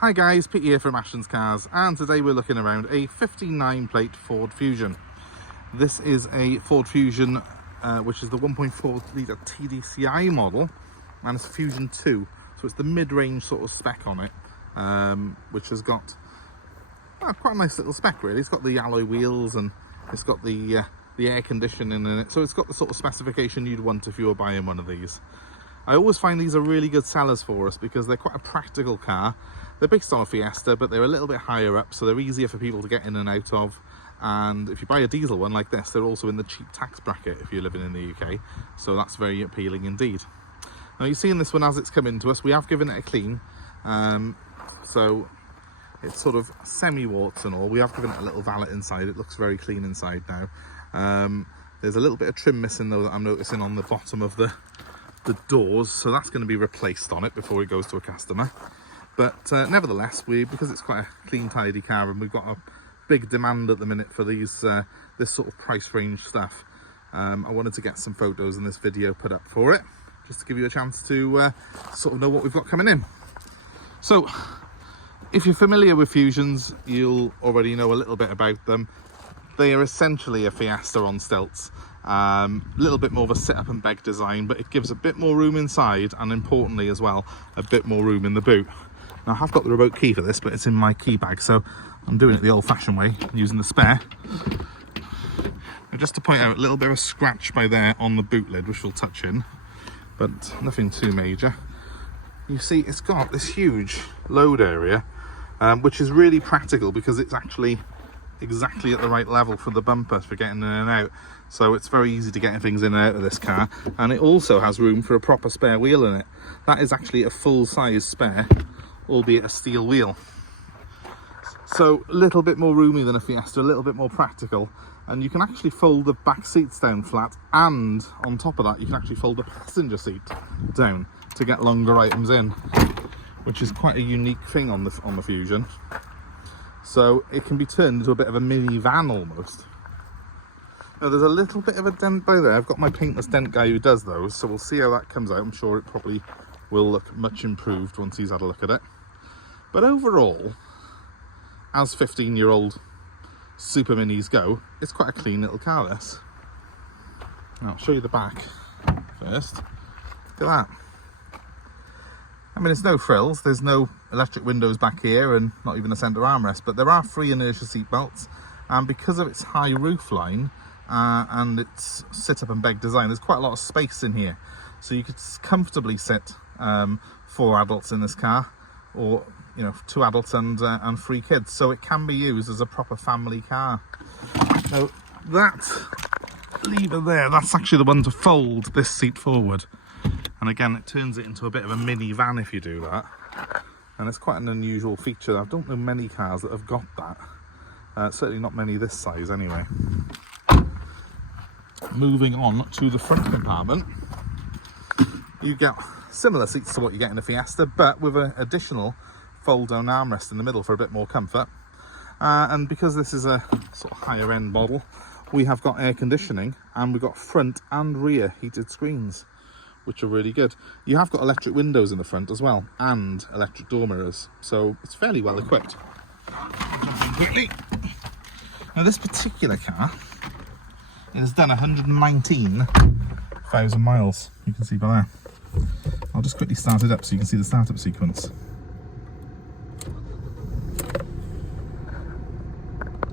Hi guys, Pete here from Ashton's Cars, and today we're looking around a 59 plate Ford Fusion. This is a Ford Fusion which is the 1.4 litre TDCI model, and it's Fusion 2, so it's the mid-range sort of spec on it, which has got quite a nice little spec really. It's got the alloy wheels and it's got the air conditioning in it, so it's got the sort of specification you'd want if you were buying one of these. I always find these are really good sellers for us because they're quite a practical car. They're based on a Fiesta, but they're a little bit higher up, so they're easier for people to get in and out of. And if you buy a diesel one like this, they're also in the cheap tax bracket if you're living in the UK, so that's very appealing indeed. Now you're seeing this one as it's come into us. We have given it a clean, so it's sort of semi-warts and all. We have given it a little valet inside. It looks very clean inside now. There's a little bit of trim missing though that I'm noticing on the bottom of the doors, so that's going to be replaced on it before it goes to a customer. But nevertheless, because it's quite a clean, tidy car, and we've got a big demand at the minute for these this sort of price range stuff, I wanted to get some photos in this video put up for it, just to give you a chance to sort of know what we've got coming in. So, if you're familiar with Fusions, you'll already know a little bit about them. They are essentially a Fiesta on stilts. A little bit more of a sit-up and beg design, but it gives a bit more room inside, and importantly as well, a bit more room in the boot. Now I have got the remote key for this, but it's in my key bag, so I'm doing it the old-fashioned way, using the spare. Now just to point out, a little bit of a scratch by there on the boot lid, which we'll touch in, but nothing too major. You see, it's got this huge load area, which is really practical because it's actually exactly at the right level for the bumper for getting in and out, so it's very easy to get things in and out of this car. And it also has room for a proper spare wheel in it. That is actually a full-size spare, albeit a steel wheel, so a little bit more roomy than a Fiesta, a little bit more practical. And you can actually fold the back seats down flat, and on top of that you can actually fold the passenger seat down to get longer items in, which is quite a unique thing on the Fusion. So it can be turned into a bit of a mini van almost. Now there's a little bit of a dent by there. I've got my paintless dent guy who does those, so we'll see how that comes out. I'm sure it probably will look much improved once he's had a look at it. But overall, as 15-year-old superminis go, it's quite a clean little car, this. Now, I'll show you the back first. Look at that. I mean, it's no frills, there's no electric windows back here and not even a centre armrest, but there are 3 inertia seat belts, and because of its high roof line and its sit-up and beg design, there's quite a lot of space in here. So you could comfortably sit 4 adults in this car, or 2 adults and 3 kids, so it can be used as a proper family car. Now that lever there, that's actually the one to fold this seat forward. And again, it turns it into a bit of a mini van if you do that. And it's quite an unusual feature. I don't know many cars that have got that. Certainly not many this size anyway. Moving on to the front compartment, you get similar seats to what you get in a Fiesta, but with an additional fold-down armrest in the middle for a bit more comfort. And because this is a sort of higher-end model, we have got air conditioning, and we've got front and rear heated screens, which are really good. You have got electric windows in the front as well, and electric door mirrors, so it's fairly well equipped. Jump in quickly. Now this particular car, it has done 119,000 miles, you can see by there. I'll just quickly start it up so you can see the startup sequence.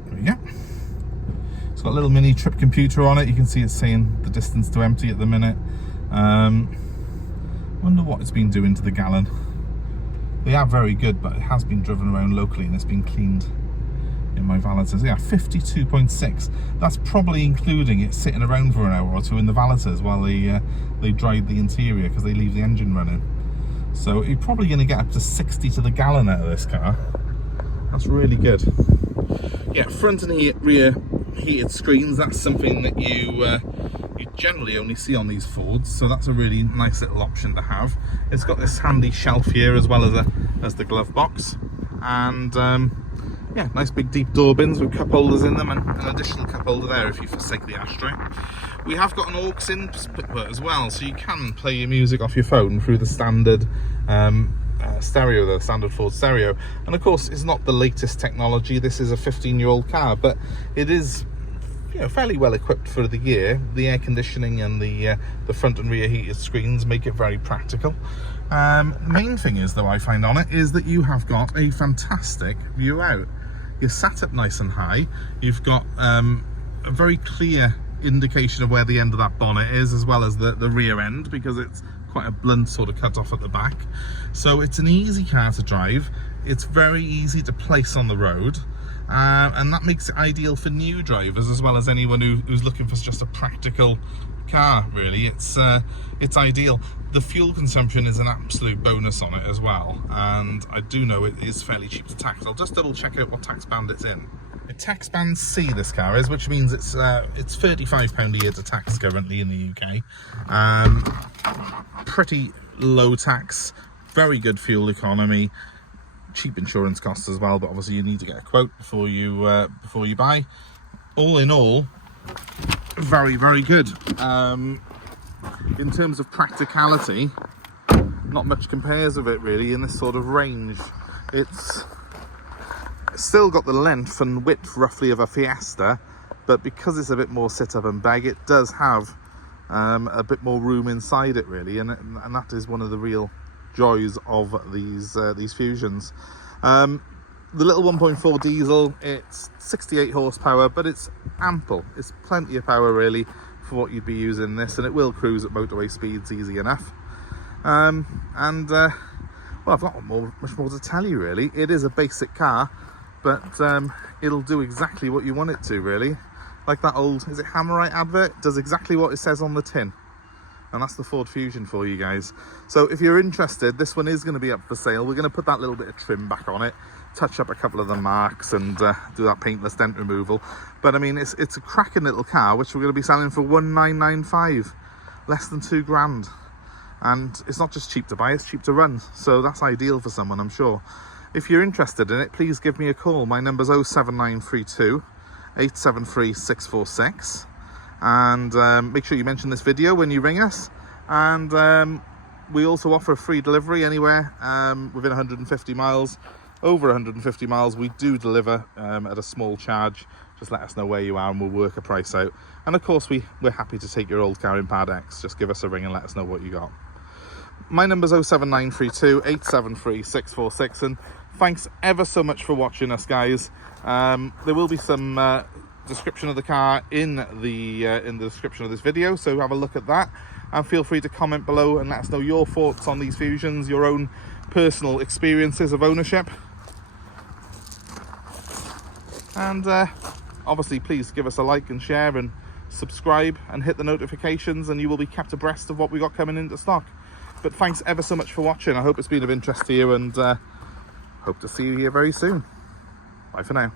There we go. It's got a little mini trip computer on it. You can see it's saying the distance to empty at the minute. Wonder what it's been doing to the gallon. They are very good, but it has been driven around locally and it's been cleaned in my valeters. Yeah, 52.6. That's probably including it sitting around for an hour or two in the valeters while they dried the interior, because they leave the engine running. So you're probably going to get up to 60 to the gallon out of this car. That's really good. Yeah, front and rear heated screens. That's something that you generally only see on these Fords, so that's a really nice little option to have. It's got this handy shelf here as well as the glove box, and yeah, nice big deep door bins with cup holders in them, and an additional cup holder there if you forsake the ashtray. We have got an aux input as well, so you can play your music off your phone through the standard stereo, the standard Ford stereo. And of course, it's not the latest technology. This is a 15-year-old car, but it is, you know, fairly well equipped for the year. The air conditioning and the front and rear heated screens make it very practical. The main thing is, though, I find on it is that you have got a fantastic view out. You're sat up nice and high. You've got a very clear indication of where the end of that bonnet is, as well as the rear end, because it's quite a blunt sort of cut off at the back. So it's an easy car to drive. It's very easy to place on the road, and that makes it ideal for new drivers as well as anyone who's looking for just a practical car. Really, it's ideal. The fuel consumption is an absolute bonus on it as well, and I do know it is fairly cheap to tax. I'll just double check out what tax band it's in. Tax band C this car is, which means it's £35 a year to tax currently in the UK. Pretty low tax, very good fuel economy, cheap insurance costs as well, but obviously you need to get a quote before you buy. All in all, very, very good. In terms of practicality, not much compares with it really in this sort of range. It's still got the length and width roughly of a Fiesta, but because it's a bit more sit up and bag, it does have a bit more room inside it really, and that is one of the real joys of these Fusions. The little 1.4 diesel, it's 68 horsepower, but it's ample. It's plenty of power really for what you'd be using this, and it will cruise at motorway speeds easy enough. Well, I've got much more to tell you really. It is a basic car, but it'll do exactly what you want it to really. Like that old, is it Hammerite advert? Does exactly what it says on the tin. And that's the Ford Fusion for you guys. So if you're interested, this one is going to be up for sale. We're going to put that little bit of trim back on it, touch up a couple of the marks, and do that paintless dent removal. But I mean, it's a cracking little car, which we're going to be selling for £1,995, less than £2,000. And it's not just cheap to buy, it's cheap to run. So that's ideal for someone, I'm sure. If you're interested in it, please give me a call. My number's 07932 873 646. And make sure you mention this video when you ring us. And we also offer a free delivery anywhere within 150 miles. Over 150 miles, we do deliver at a small charge. Just let us know where you are and we'll work a price out. And of course, we're happy to take your old car in Part X. Just give us a ring and let us know what you got. My number's 07932 873 646. And thanks ever so much for watching us, guys. There will be some description of the car in the description of this video, so have a look at that, and feel free to comment below and let us know your thoughts on these Fusions, your own personal experiences of ownership. And obviously please give us a like and share and subscribe and hit the notifications, and you will be kept abreast of what we got coming into stock. But thanks ever so much for watching. I hope it's been of interest to you, and hope to see you here very soon. Bye for now.